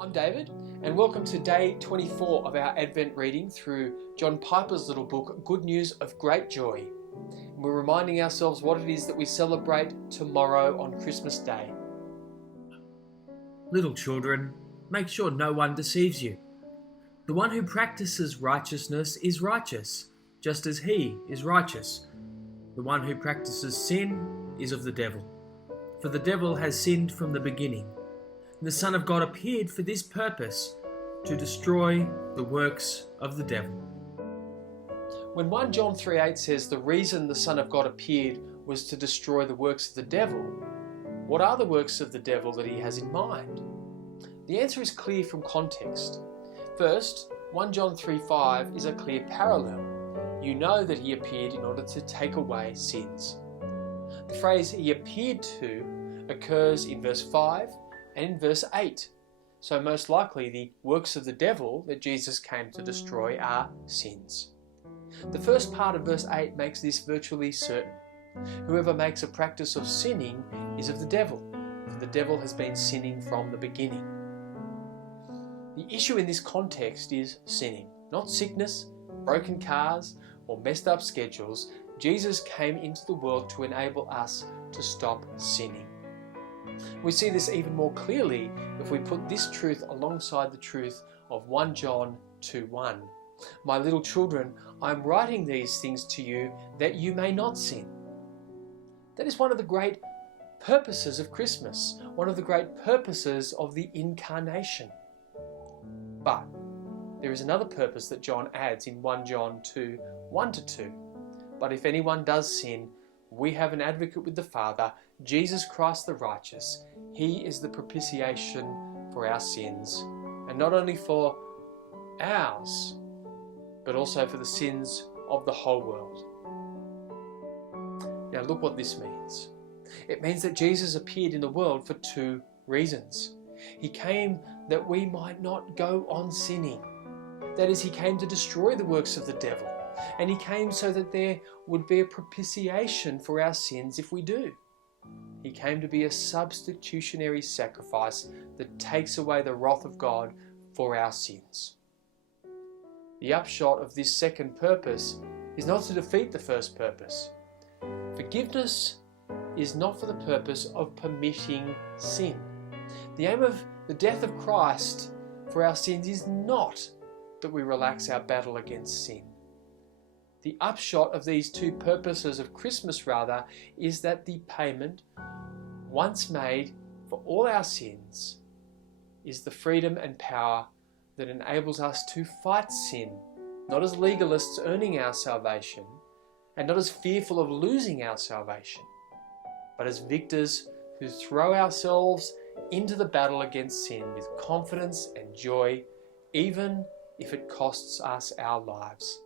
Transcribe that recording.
I'm David, and welcome to day 24 of our Advent reading through John Piper's little book, Good News of Great Joy. And we're reminding ourselves what it is that we celebrate tomorrow on Christmas Day. Little children, make sure no one deceives you. The one who practices righteousness is righteous, just as he is righteous. The one who practices sin is of the devil, for the devil has sinned from the beginning. And the Son of God appeared for this purpose, to destroy the works of the devil. When 1 John 3:8 says the reason the Son of God appeared was to destroy the works of the devil, what are the works of the devil that he has in mind? The answer is clear from context. First, 1 John 3:5 is a clear parallel. You know that he appeared in order to take away sins. The phrase he appeared to occurs in verse 5 and in verse 8. So most likely the works of the devil that Jesus came to destroy are sins. The first part of verse 8 makes this virtually certain. Whoever makes a practice of sinning is of the devil, for the devil has been sinning from the beginning. The issue in this context is sinning, not sickness, broken cars, or messed up schedules. Jesus came into the world to enable us to stop sinning. We see this even more clearly if we put this truth alongside the truth of 1 John 2:1. My little children, I am writing these things to you that you may not sin. That is one of the great purposes of Christmas, one of the great purposes of the incarnation. But there is another purpose that John adds in 1 John 2:1-2. But if anyone does sin, we have an advocate with the Father, Jesus Christ the righteous. He is the propitiation for our sins, and not only for ours, but also for the sins of the whole world. Now look what this means. It means that Jesus appeared in the world for two reasons. He came that we might not go on sinning. That is, he came to destroy the works of the devil. And he came so that there would be a propitiation for our sins if we do. He came to be a substitutionary sacrifice that takes away the wrath of God for our sins. The upshot of this second purpose is not to defeat the first purpose. Forgiveness is not for the purpose of permitting sin. The aim of the death of Christ for our sins is not that we relax our battle against sin. The upshot of these two purposes of Christmas, rather, is that the payment, once made for all our sins, is the freedom and power that enables us to fight sin, not as legalists earning our salvation, and not as fearful of losing our salvation, but as victors who throw ourselves into the battle against sin with confidence and joy, even if it costs us our lives.